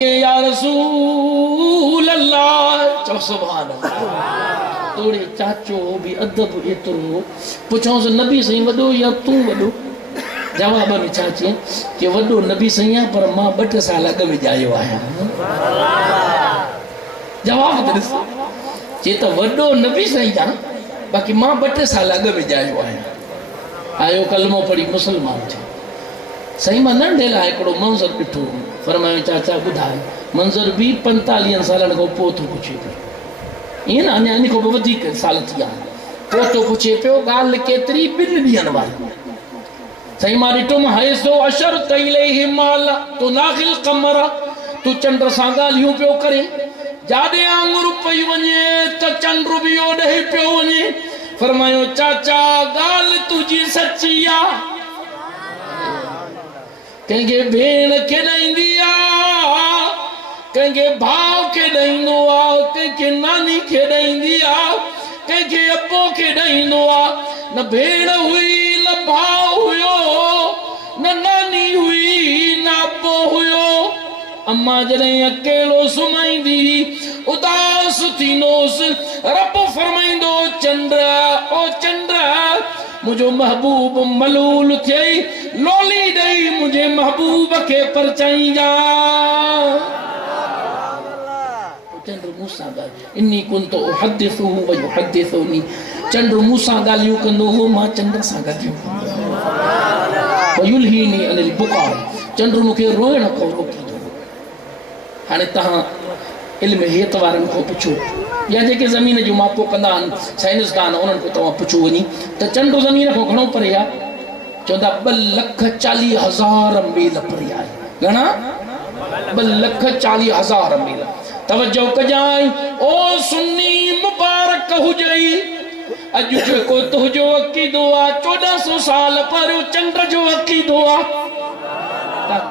या रसूल अल्लाह चो सुभान अल्लाह। तोड़े चाचो भी अदब एतिरो पुछोस नबी सही वॾो या तू वॾो? जवाब में छा चई कि वॾो नबी सही आहे पर मां 2 साल अॻु में ॼायो आहियां। जवाब त ॾिस चई त वॾो नबी सही आहे बाक़ी मां 2 साल अॻु में ॼायो आहियां। आयो कलमो पढ़ी मुसलमान थियो। सही मां नंढे लाइ हिकिड़ो मंज़र ॾिठो। फरमायो चाचा ॿुधाए मंज़र बि 45 सालनि खां पोइ थो पुछे पियो। ईअं न अञा इन खां पोइ वधीक साल थी विया पोइ थो पुछे पियो ॻाल्हि केतिरी 2 ॾींहंनि वारी। सही मां ॾिठो मां हैसो अशर तइलैहि माल तो नागिल कमर तू चंड सां ॻाल्हियूं पियो करे जाॾे आङुर पई वञे त चंड बि ओॾे पियो वञे। फरमायो चाचा ॻाल्हि तुंहिंजी सची आहे। कंहिंखे भेण खेॾाईंदी आहे, कंहिंखे भाउ खेॾाईंदो आहे, कंहिंखे नानी खेॾाईंदी आहे, कंहिंखे अबो खेॾाईंदो आहे। न भेण हुई न भाउ हुयो न नानी हुई न अबो हुयो। अम्मा जॾहिं अकेलो सुम्हाईंदी उदास थींदोसि रब फरमाईंदो चंड ओ चंड मुझो महबूब मलूल थिए लोली ॾेई मुझे महबूब के परचाई जा। चंड मूंसां ॻाल्हि इन्नी कुंतो उहद्दिसुहु व युहद्दिसुनी। चंड मूंसां ॻाल्हियूं कंदो हो मां चंड सां ॻाल्हियूं कंदो। युल्हीनी अनिल बुकार चंड मूंखे रोइण खां रोकींदो। हाणे तव्हां इल्म हेत वारनि खां पुछो या जेके ज़मीन जो मापो कंदा आहिनि साइंसदान उन्हनि खां तव्हां पुछो वञी त चंड ज़मीन खां घणो परे आहे? चवंदा 2,40,000 मील परे आहे। घणा? 2,40,000 मील। तवजो कजाई ओ सुन्नी मुबारक हुजई अॼु जेको तुंहिंजो अक़ीदो आहे 1400 साल पहिरियों चंड जो अक़ीदो आहे।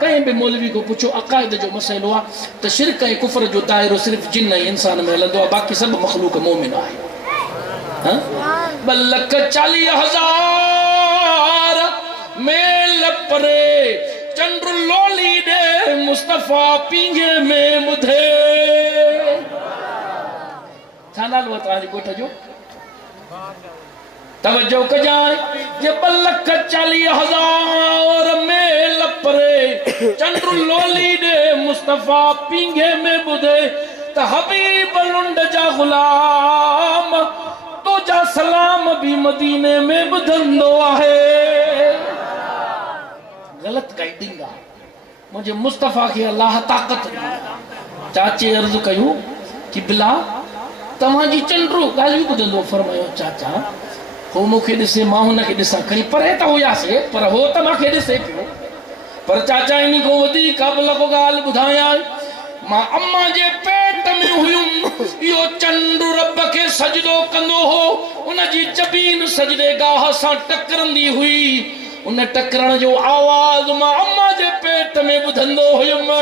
कहीं भी मौलवी को पूछो अकायद जो मसइलो आहे त शिरक ऐं कुफर जो दायरो सिर्फ़ जिन ऐं इंसान में हलंदो आहे बाक़ी सभु मख़लूक मोमिन आहे। 2,40,000 मील परे चंड लोली ॾे मुस्तफ़ा पींघे में ॿुधे। छा नालो आहे तव्हांजे ॻोठ जो? तवजो कजाए ये 2,40,000 मील परे चंड लोली ॾे मुस्तफ़ा पींघे में ॿुधे त हबीब लुंड जा गुलाम तुझा सलाम भी मदीने में ॿुधंदो आहे। ग़लत काई ॾिंगा मुंहिंजे मुस्तफ़ा खे अल्लाह ताक़त ॾिनी। चाचे अर्ज़ु कयूं कि बिला तव्हांजी चंडरू ॻाल्हियूं ॿुधंदो। फरमायो चाचा हो मूंखे ॾिसे मां हुनखे ॾिसां खणी परे त हुयासीं पर हो त मूंखे ॾिसे पियो। पर चाचा इन खां वधीक क़बल को ॻाल्हि ॿुधायां मां अम्मा जे पेट में हुयुमि इहो चंड रब खे सजदो कंदो हो उनजी जबीन सजदे गाह सां टकरंदी हुई। उन टकरण जो आवाज़ मां अम्मा जे पेट में ॿुधंदो हुयुमि।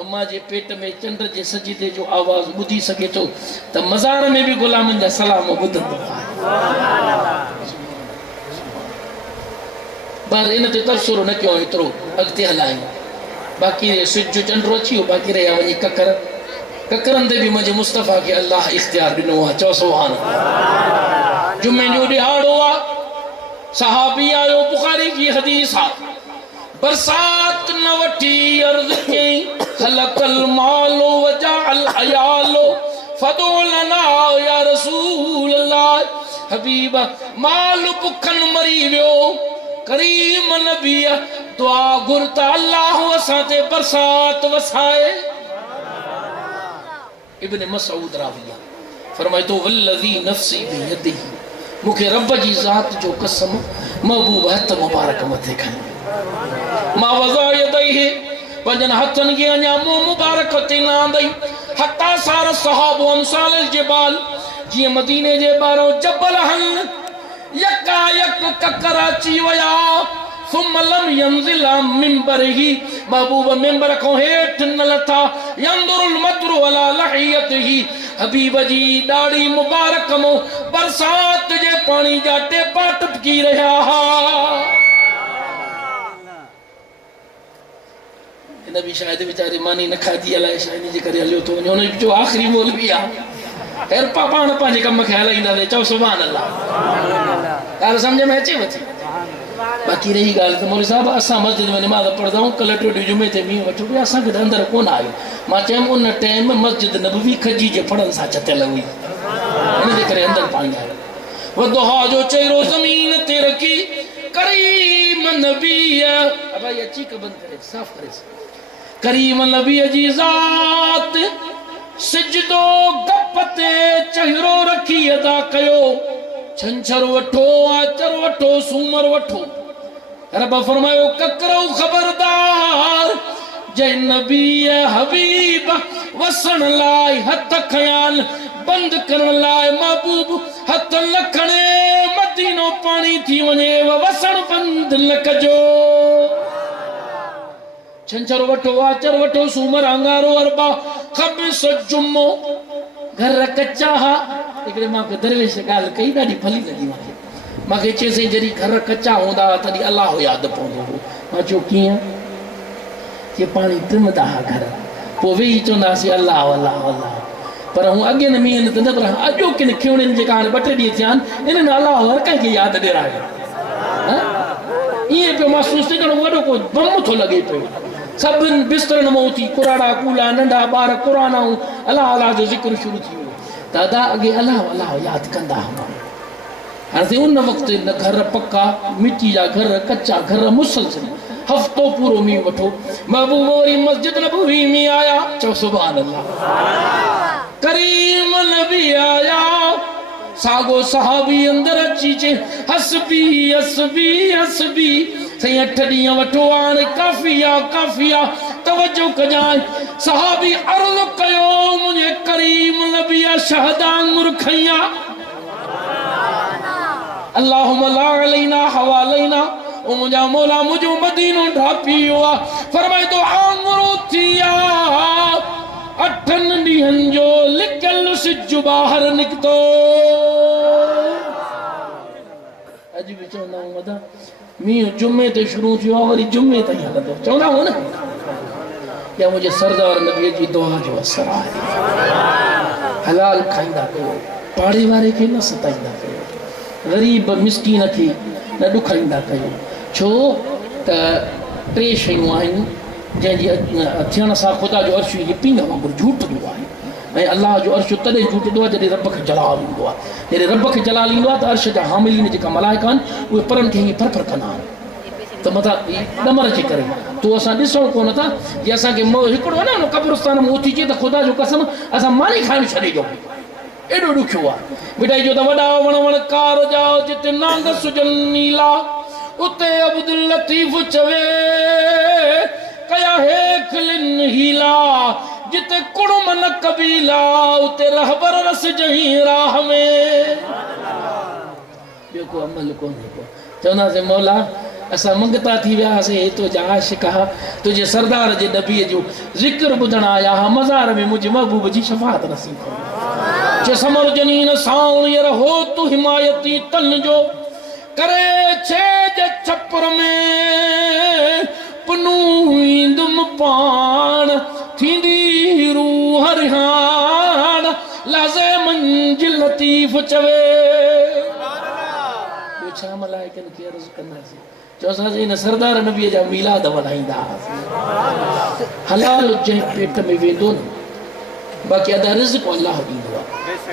अम्मा जे पेट में चंड जे सजदे जो आवाज़ ॿुधी सघे थो त मज़ार में बि ग़ुलामनि जा सलाम ॿुधंदो आहे। पर इन ते तबसरो न कयो एतिरो अॻिते हलायूं। बाक़ी सिज जो चंड अची वियो बाक़ी रहिया वञी ककर ककरनि ते बि मुंहिंजे मुस्तफ़ा खे अल्लाह इख़्तियार ॾिनो आहे। चओ सुभान अल्लाह। जुमे जो ॾिहाड़ो आहे सहाबी आयो बुखारी जी हदीस आहे बरसात न वठी अर्ज़ कई खलकल मालो वजाल अयालो फदोलना या रसूल अल्लाह। हबीब माल बुखन मरी वियो करीम नबी दुआ घुरता अल्लाह असां ते बरसात वसाए। इब्न मसऊद रावी फरमाए तो वल्लज़ी नफ्सी बियदिही मूंखे रब जी ज़ात जो कसम महबूब हथ मुबारक मथे खणी मां वज़ा यदैहि पंजनि हथनि खे अञा मुंहुं मुबारक ते न आंदई हता सार सहाबो अमसाल जिबाल जीअं मदीने जे ॿाहिरों जबल हन यकायक ककर अची विया ثم لم ينزل منبره महबूब मिंबर खां हेठि न लथा यंदुर المطر ولا لحيته हबीब जी ॾाढ़ी मुबारक मो बरसात जे पाणी जा टेपा टपकी रहिया हा। नबी शायद बेचारे मानी न खाधी अलाए शायद जे करे हलियो तो वञे हुन जो आख़िरी मौलवी आहे ख़ैर पाण पंहिंजे कम खे हलाईंदासीं चओ सुभाणे अल्लाह ॻाल्हि सम्झ में अचेव थी बाक़ी रही ॻाल्हि त मौलवी साहिबु असां मस्जिद में निमाज़ पढ़ंदा आहियूं कल्ह टियों जुमे ते मींहुं वठो बि असांखे त अंदरि कोन आयो मां चयुमि उन टाइम मस्जिद नबवी खजी जे फड़नि सां चतियल हुई हिन जे करे अंदरि पाणी आयो वदुहा जो चहिरो ज़मीन ते रखी करीम नबी भाई अची क बंदि करे साफ़ करे करीम नबी जी ज़ात सिजदो गप ते चहिरो रखी अदा कयो छंछर वठो आचर वठो सूमर वठो रब फरमायो ककरो खबरदार जै नबी हबीब वसण लाइ हथ खयाल बंद करण लाइ महबूब हथ न खणे मदीनो पाणी थी वञे वसण बंद न कजो छंछर वठो आचर वठो सूमर अंगारो अरबा ख़मीस जुम्मो घर कच्चा हा हिकिड़े मां दरवेश ॻाल्हि कई ॾाढी भली लॻी मूंखे चएसि जॾहिं घर कच्चा हूंदा हुआ तॾहिं अलाह यादि पवंदो हो मां चयो कीअं चए पाणी टिमंदा हुआ घर पोइ वेही चवंदासीं अलाह अलाह अलाह पर हूं अॻे न मींहं त न पर अॼो किन खिवणियुनि जेका हाणे ॿ टे ॾींहं थिया आहिनि इन्हनि अलाह हर कंहिंखे यादि ॾियरायो ईअं पियो महसूसु थिए ॼणो वॾो को बम थो लॻे पियो सभिनि बिस्तरनि मां उथी कुराड़ा कूला नंढा ॿार क़ुर अलाह अलाह जो ज़िक्र शुरू थी वियो दादा अॻे अलाह अलाह यादि कंदा हुआ हाणे उन वक़्तु न घर पका मिटी जा घर कच्चा घर मुसलसिल हफ़्तो पूरो मींहुं वठो महबूब वरी मस्जिद नबवी में आया चओ सुभान अल्लाह करीम नबी आया सागो सहाबी अंदर अची चे हसबी हसबी हसबी सही 8 ॾींहं वठो हाणे काफ़िया काफ़िया तवज्जो कजाए सहाबी अर्ज़ कयो मुंहिंजे करीम नबी शहदा अंगुर खैया अल्लाहुम्मा ला अलैना हवालैना ओ मुंहिंजा मौला मुंहिंजो मदीनो ढापी वियो आहे फरमाए तो आंगुर थिया 8 ॾींहंनि जो लिकल सिज ॿाहिरि निकितो अॼु बि चवंदा आहियूं मदा मींहुं जुमे ते शुरू थियो आहे वरी जुमे ताईं हलंदो चवंदा आहियूं न या मुंहिंजे सरदार नबीअ जी दुआ जो असर आहे हलाल खाईंदा कयो पाड़े वारे खे न सताईंदा कयो ग़रीब मिसकीन खे न ॾुखाईंदा कयो छो त 3 शयूं आहिनि जंहिंजी थियण सां ख़ुदा जो अर्श लिपींग वांगुरु झूठंदो आहे ऐं अलाह जो अर्श तॾहिं झूठंदो आहे जॾहिं रब खे जलाल ईंदो आहे जॾहिं रब खे जलाल ईंदो आहे त अर्श जा हामिलीन जेका मलाइका आहिनि उहे परनि खे हीअं फर कंदा आहिनि त मथां ॾमर जे करे तो असां ॾिसूं कोन था जे असांखे हिकिड़ो आहे न कब्रिस्तान में उथी अचे त ख़ुदा जो कसम असां मानी खाइणु छॾे ॾियूं एॾो ॾुखियो आहे मिठाई जो त वॾा वण वणकार जा जिते नांग सुजन नीला उते अब्दुल लतीफ़ चवे कया हे खिलिन हीला जिते कुड़म न कबीला उते रहबर रस जही राह में ॿियो को अमल कोन्हे को चवंदासीं मौला असां मंगता थी वियासीं तुंहिंजा आशिक तुंहिंजे सरदार जे नबीअ जो ज़िक्र ॿुधण आया हा मज़ार में मुंहिंजे महबूब जी शफ़ाअत नसीब जे समर जनीन साउणियर हो तू हिमायती तन जो करे छेज छपर में पनू ईंदुम पाण थींदी रूह रिहान लाज़े मंजिल लतीफ़ चवे ॿियो छा मलाइकनि खे अर्ज़ कंदासीं चवंदासीं हिन सरदार नबीअ जा मीलाद मल्हाईंदा हलाल जंहिं पेट में वेंदो न बाक़ी अदा रिज़्क़ अलाह ॾींदो आहे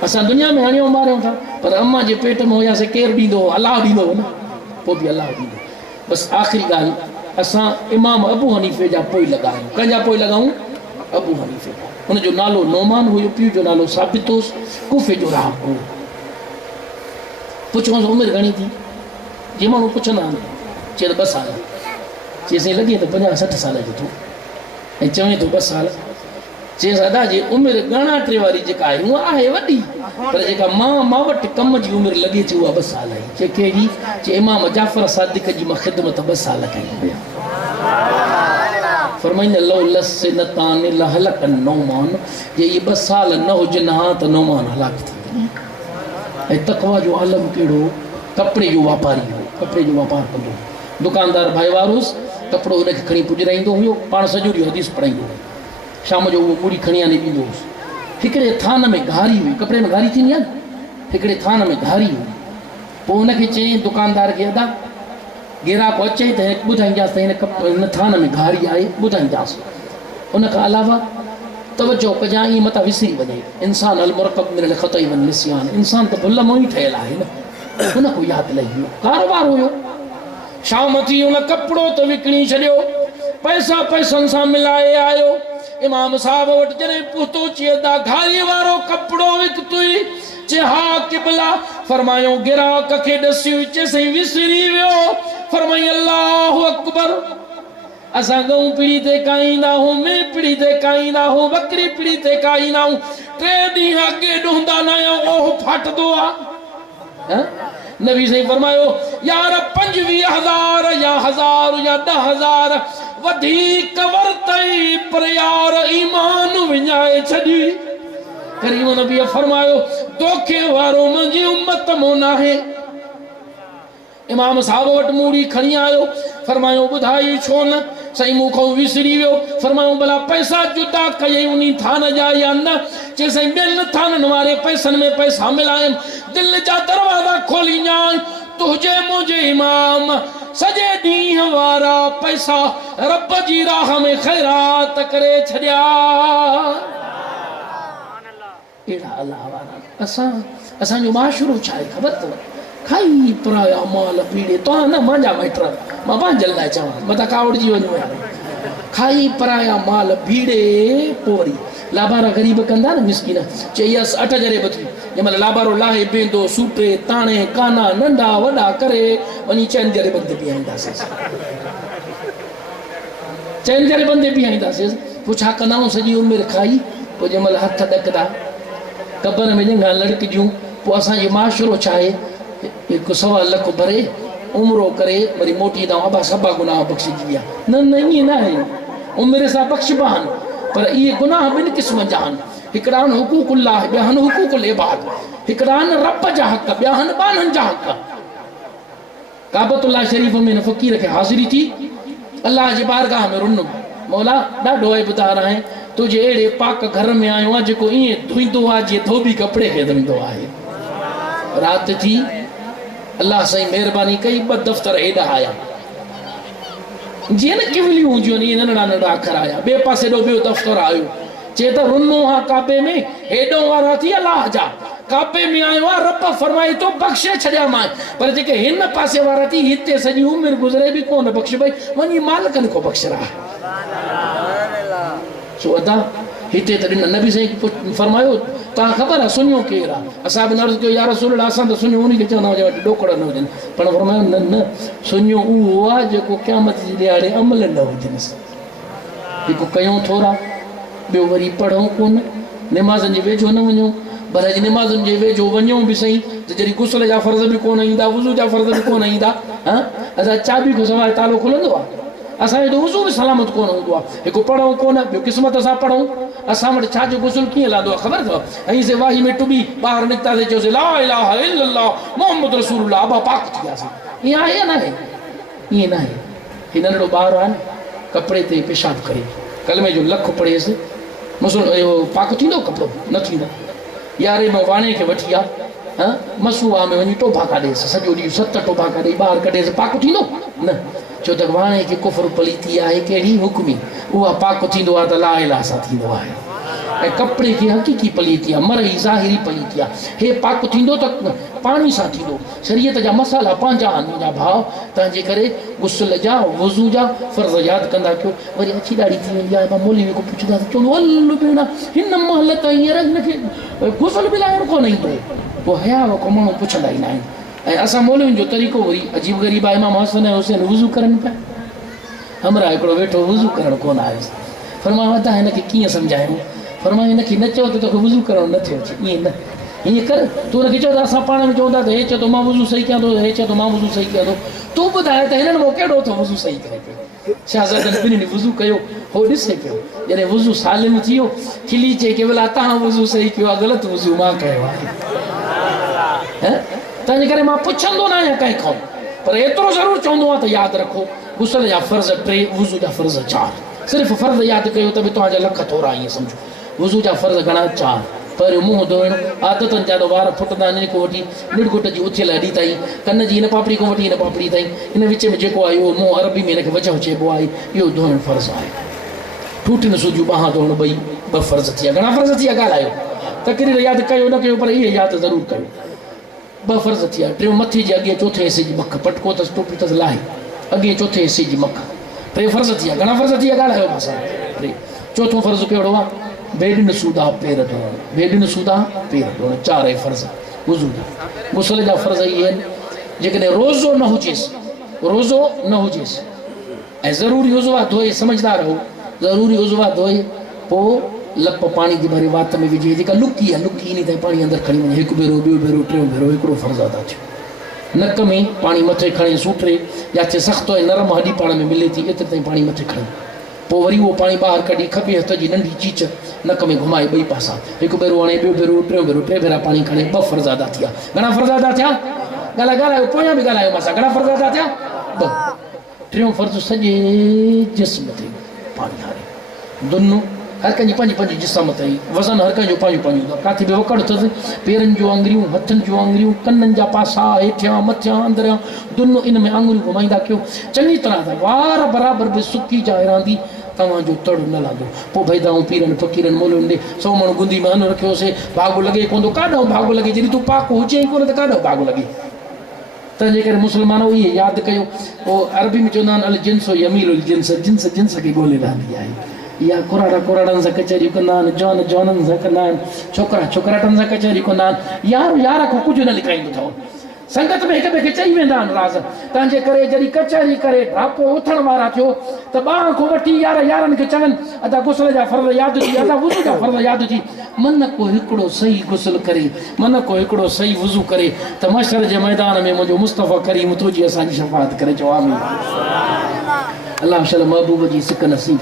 असां दुनिया में हणियो मारियूं था पर अम्मा जे पेट में हुयासीं केरु ॾींदो हो अलाह ॾींदो हो न पोइ बि अलाह ॾींदो बसि आख़िरी ॻाल्हि असां इमाम अबू हनीफ़े जा पोइ लॻायूं कंहिंजा पोइ लॻायूं अबू हनीफ़े हुनजो नालो नोमान हुयो पीउ जो नालो साबित होसि कूफ़े जो राह हो पुछोसि उमिरि घणी थी जीअं माण्हू पुछंदा आहिनि चए त 2 साल चएसि लॻे त 50-60 साल जो तूं ऐं चवे थो 2 साल चएसि अदा जी उमिरि ॻणाटे वारी जेका आहे उहा आहे वॾी पर जेका मां वटि कम जी उमिरि लॻे थी उहा 2 साल आहे चए कहिड़ी चए इमाम जाफ़र सादिक जी मां ख़िदमत 2 साल कई हुया फरमाईंदा लो लस न तान लहलक नौमान जे इहे 2 साल न हुजनि हा त नौमान हलाक थी वञे ऐं तक़वा जो आलम कहिड़ो कपिड़े जो वापारी हो कपिड़े जो वापारु कंदो दुकानदार भाईवार हुउसि कपिड़ो उनखे खणी पुॼराईंदो हुयो, पाण सॼो ॾींहुं हदीस पढ़ाईंदो हुयो, शाम जो उहो मूड़ी खणी आने ॾींदो हुयुसि। हिकिड़े थान में घारी हुई, कपिड़े में घारी थींदी आहे न, हिकिड़े थान में घारी हुई। पोइ हुनखे चयईं दुकानदार खे, अदा गिराक अचे त ॿुधाईंदासीं त हिन थान में घारी आहे, ॿुधाईंदासीं। उन खां अलावा तवजो कजां ईअं मथां विसरी वञे, इंसान अल मुरकब मिनल ख़तई वन निस्यान, इंसान त भुल मां ई ठहियल आहे न, हुन को यादि लही वियो, कारोबार हुयो। शाम थी हुन कपिड़ो त विकिणी छॾियो, पैसा पैसनि सां मिलाए आयो। इमाम साहब वटि जॾहिं पहुतो, चेदा घारी वारो कपिड़ो विकतुई, चे हा किबला, फरमायो गिराक खे ॾसियो, चेसई विसरी वियो, फरमाई अल्लाहु अकबर, असां गऊं पीढ़ी ते काईंदा हूं, में पीढ़ी ते काईंदा हूं, बकरी पीढ़ी ते काईंदा हूं, 3 ॾींहं अॻे ॾुंदा न आहियूं, ओह फाटंदो आहे। नबी साईं फरमायो यार 25,000 या 1000 या 10,000 वधीक वरतई, पर यार ईमान विञाए छॾी। करीम नबी फरमायो दोखे वारो मुंहिंजी उम्मत मो नाहे। इमाम साहब वटि मूड़ी खणी आयो, फरमायो ॿुधाई छो न? साईं मूंखां विसरी वियो। फरमायो भला पैसा जुदा कयई उन थान जा या न? चई साईं ॿियनि थाननि वारे पैसनि में पैसा मिलायमि, दिलि जा दरवाज़ा खोली ॼाण, तुंहिंजे मुंहिंजे इमाम सॼे ॾींहं वारा पैसा रब जी राह में ख़ैरात करे छॾिया। अहिड़ा अलाह वारा असांजो माशरो छा आहे ख़बर अथव? खाई पराया माल पीड़े, तव्हां न मुंहिंजा माइट, मां पंहिंजे लाइ चवां, मथां कावड़जी वञो। खाई पराया माल भीड़े, पोइ वरी लाबारा ग़रीब कंदा न मिसकिन, चईस 8 जरे बची, जंहिंमहिल लाबारो लाहे बेंदो सूटे ताणे काना नंढा वॾा करे वञी 4 जरे बंदि बीहाईंदासीं, 4 जरे बंदि बीहाईंदासीं। पोइ छा कंदाऊं? सॼी उमिरि खाई, पोइ जंहिंमहिल हथ ॾकंदा कबर में जंगा लड़कियूं, पोइ असांजो माशरो छा आहे? 1.25 लख भरे उमिरो करे वरी मोटींदा, अबा सभा गुनाह बख़्शिजी विया। न ईअं न आहे, उमिरि सां बख़्शिबा आहिनि, पर इहे गुनाह 2 क़िस्म जा आहिनि। हिकिड़ा आहिनि हुकूकुल्लाह, ॿिया आहिनि हुकूकुल इबाद। हिकिड़ा आहिनि रब जा हक़, ॿिया आहिनि ॿारनि जा हक़। काबतुल्लाह शरीफ़ में हिन फ़क़ीर खे हाज़िरी थी, अलाह जे बारगाह में रुन, मौला ॾाढो ऐबदार आहे, तुंहिंजे अहिड़े पाक घर में आयो आहे जेको ईअं धोईंदो आहे जीअं धोबी कपिड़े खे धोईंदो आहे। राति थी, अल्लाह साईं महिरबानी कई, 2 दफ़्तर हेॾा आया, जीअं न किवलियूं हुजूं ईअं नंढड़ा नंढड़ा अखर आया। ॿिए पासे ॾो ॿियो दफ़्तर आयो, चए त रुनो आहे काबे में, हेॾो वारा थी अलाह जा, काबे में आयो आहे, रब फरमाए थो बख़्शे छॾिया मां, पर जेके हिन पासे वारा थी, हिते सॼी उमिरि गुज़रे बि कोन बख़्श भई, वञी मालिकनि को बख़्शरा। सो अदा हिते त नबी साईं फरमायो तव्हां ख़बर आहे सुञो केरु आहे? असां बि अर्ज़ु कयो या रसूल अल्लाह, असां त सुञो उन खे चवंदा हुआ वटि ॾोकड़ न हुजनि, पर फरमायो न सुञो उहो आहे जेको क़यामत जी ॾियारे अमल न हुजनिसि। हिकु कयूं थोरा, ॿियो वरी पढ़ूं कोन, निमाज़नि जे वेझो न वञूं, भले जी निमाज़ुनि जे वेझो वञूं बि सही त जॾहिं गुस्ल जा फ़र्ज़ बि कोन ईंदा, वुज़ू जा फ़र्ज़ बि कोन ईंदा, असां चाबी खां सवाइ तालो खुलंदो आहे? असांजो त वुज़ू बि सलामत कोन हूंदो आहे। हिकु पढ़ूं कोन, ॿियो क़िस्मत सां पढ़ूं। असां वटि छा जो गुस्ल कीअं लहंदो आहे ख़बर अथव? ऐं से वाही में टुॿी ॿाहिरि निकितासीं, चयोसीं ला इलाहा इल्लल्लाह मुहम्मद रसूलुल्लाह, अबा पाक थी वियासीं। ईअं आहे या न आहे? ईअं न आहे। हीउ नंढड़ो ॿारु आहे न, कपिड़े ते पेशाब करे, कलमे जो लख पढ़ेसि, इहो पाक थींदो कपिड़ो? न थींदो। यारे में वाणे खे वठी आहे, मसूआ में वञी टोभा काढेसि, सॼो ॾींहुं 7 टोभा काढे ॿाहिरि कढेसि, पाक थींदो? न। छो त वाणे खे कुफर पलीती आहे, कहिड़ी हुक्मी, उहा पाक थींदो आहे त ला इलाहा सां थींदो आहे। ऐं कपिड़े खे हक़ीक़ी पलीती आहे, मरई ज़ाहिरी पलीती आहे, हे पाक थींदो त पाणी सां थींदो। शरीयत जा मसाला पंहिंजा आहिनि मुंहिंजा भाउ, तंहिंजे करे गुस्ल जा वुज़ू जा फ़र्ज़ यादि कंदा कयो। वरी अखी ॾाढी थी वेंदी आहे, मौलवी को पुछंदा चवंदो अल भेण हिन महिल त हींअर हिनखे गुस्ल बि लाइणु कोन ईंदो। पोइ हया को माण्हू पुछंदा ई न आहिनि। ऐं असां मौलवियुनि जो तरीक़ो वरी अजीब ग़रीब आहे। इमाम हसन ऐं हुसैन वुज़ू करनि पिया, हमरा हिकिड़ो वेठो वुज़ू करणु कोन आयुसि। फरमायो अदा हिनखे कीअं सम्झायूं? फरमायो हिनखे न चओ त तोखे वुज़ू करणु नथो अचे, ईअं न, हीअं कर, तूं हुनखे चओ त असां पाण में चवंदा त हे चए थो मां वुज़ू सही कयां थो, हे चए थो मां वुज़ू सही कयां थो, तूं ॿुधाए त हिननि मूं कहिड़ो थो वुज़ू सही करे पियो? शाहज़ादनि ॿिन्हिनि वुज़ू कयो, हो ॾिसे पियो, जॾहिं वुज़ू सालिम थी वियो, खिली चए की भला तव्हां वुज़ू सही कयो आहे, ग़लति वुज़ू मां कयो आहे। तंहिंजे करे मां पुछंदो न आहियां कंहिंखां, पर एतिरो ज़रूरु चवंदो आहे त यादि रखो गुसल जा फ़र्ज़ 3, वुज़ू जा फ़र्ज़ 4। सिर्फ़ फ़र्ज़ यादि कयो त बि तव्हांजा लख थोरा ईअं सम्झो। वुज़ू जा फ़र्ज़ घणा? 4। पहिरियों मुंहुं धोइणु, आदतनि जाॾो वार फुटंदा आहिनि इन खां वठी निड़गुट जी उथियल अॾी ताईं, कन जी हिन पापड़ी खां वठी हिन पापड़ी ताईं, हिन विच में जेको आहे इहो मुंहुं अरबी में हिनखे वजह चइबो आहे, इहो धोइणु फ़र्ज़ु आहे। ठूठियुनि सूजियूं ॿाहां धोइणु ॿई 2 फ़र्ज़ थी विया। घणा फ़र्ज़ थी विया ॻाल्हायो? तक़रीर यादि कयो न कयो पर इहे यादि ज़रूरु कयो। 2 फ़र्ज़ थी विया। 3 मथे जे अॻे चोथे हिसे जी मख, पटको अथसि टोपी अथसि लाहे, अॻे चोथे हिसे जी मख, 3 फ़र्ज़ थी विया। घणा फ़र्ज़ थी विया ॻाल्हायो असां? 3। चोथों फ़र्ज़ु कहिड़ो आहे? बेडिन सूदा पेर धोइणु, बेडिन सूदा पेर धोइणु, 4 फ़र्ज़ वुज़ू जा। गुसल जा फ़र्ज़ इहे आहिनि। जेकॾहिं रोज़ो न हुजेसि, रोज़ो न हुजेसि ऐं ज़रूरी उज़वा धोए, सम्झदार रहो, ज़रूरी उज़वा धोए पोइ लप पाणी जी भरे वात में विझे, जेका लुकी आहे लुकी इन ताईं पाणी अंदरि खणी वञे, 1 भेरो 2 भेरो 3 भेरो, हिकिड़ो फ़र्ज़ु अदा थियो। नक में पाणी मथे खणे सूटरे, या थिए सख़्तु ऐं नरम हॾी पाण में मिले थी, एतिरे ताईं पाणी मथे खणे, पोइ वरी उहो पाणी ॿाहिरि कढी खॿे हथ जी नंढी चीच नक में घुमाए 2 पासा, 1 भेरो हणे, 2 भेरो 3 भेरो, 3 भेरा पाणी खणे, 2 फ़र्ज़ अदा थिया। घणा फ़र्ज़ अदा थिया? ॻाल्हायो पोयां बि ॻाल्हायो मां सां। घणा फ़र्ज़ अदा थिया? 2। 3 फ़र्ज़ सॼे जिस्म ते पाणी हारे। दुनु हर कंहिंजी पंहिंजी जिस्म अथई, वज़न हर कंहिंजो पंहिंजो, काथे बि वकड़ अथसि, पेरनि जूं आङुरियूं, हथनि जूं आङुरियूं, कननि जा पासा, हेठियां मथियां अंदरियां, दुनु इन में आङुरियूं घुमाईंदा कयो चङी तरह सां। वार बराबरि बि सुकी जाइ रहंदी, तव्हांजो तड़ न लहंदो। पोइ भई दाऊं पीरनि फ़क़ीरनि मोलनि ॾे 100 माण्हू गुंदी में अन रखियोसीं, भाॻु लॻे कोन थो, काॾो भाॻु लॻे, जॾहिं तूं पाक हुजे ई कोन त काॾो भाॻु लॻे। तंहिंजे करे मुस्लमानो इहे यादि कयो। पोइ अरबी में चवंदा आहिनि अल जिन्स यमील जिन्स, जिन्स जिन्स खे ॻोल्हे रहंदी आहे। इहा कुराड़नि सां कचहरियूं कंदा आहिनि, जॉन जॉननि सां कंदा आहिनि, छोकिरा छोकिराटनि सां कचहरियूं कंदा आहिनि। यार खां कुझु न लिकाईंदो अथव। संगत में हिक ॿिए खे चई वेंदा आहिनि राज़। तंहिंजे करे जॾहिं कचहरी करे ढापो उथण वारा थियो त ॿाह खां वठी यारनि खे चवनि अदा गुसल जा फ़र्ज़ यादि थी, अदा वुज़ू जा फ़र्ज़ यादि थी। मन को हिकिड़ो सही गुसल करे, मन को हिकिड़ो सही वुज़ू करे त मशर जे मैदान में मुंहिंजो मुस्तफ़ा करीम तुंहिंजी असांजी शफ़ाअत करे। चओ आमीन। अल्लाह महबूब जी सिक नसीब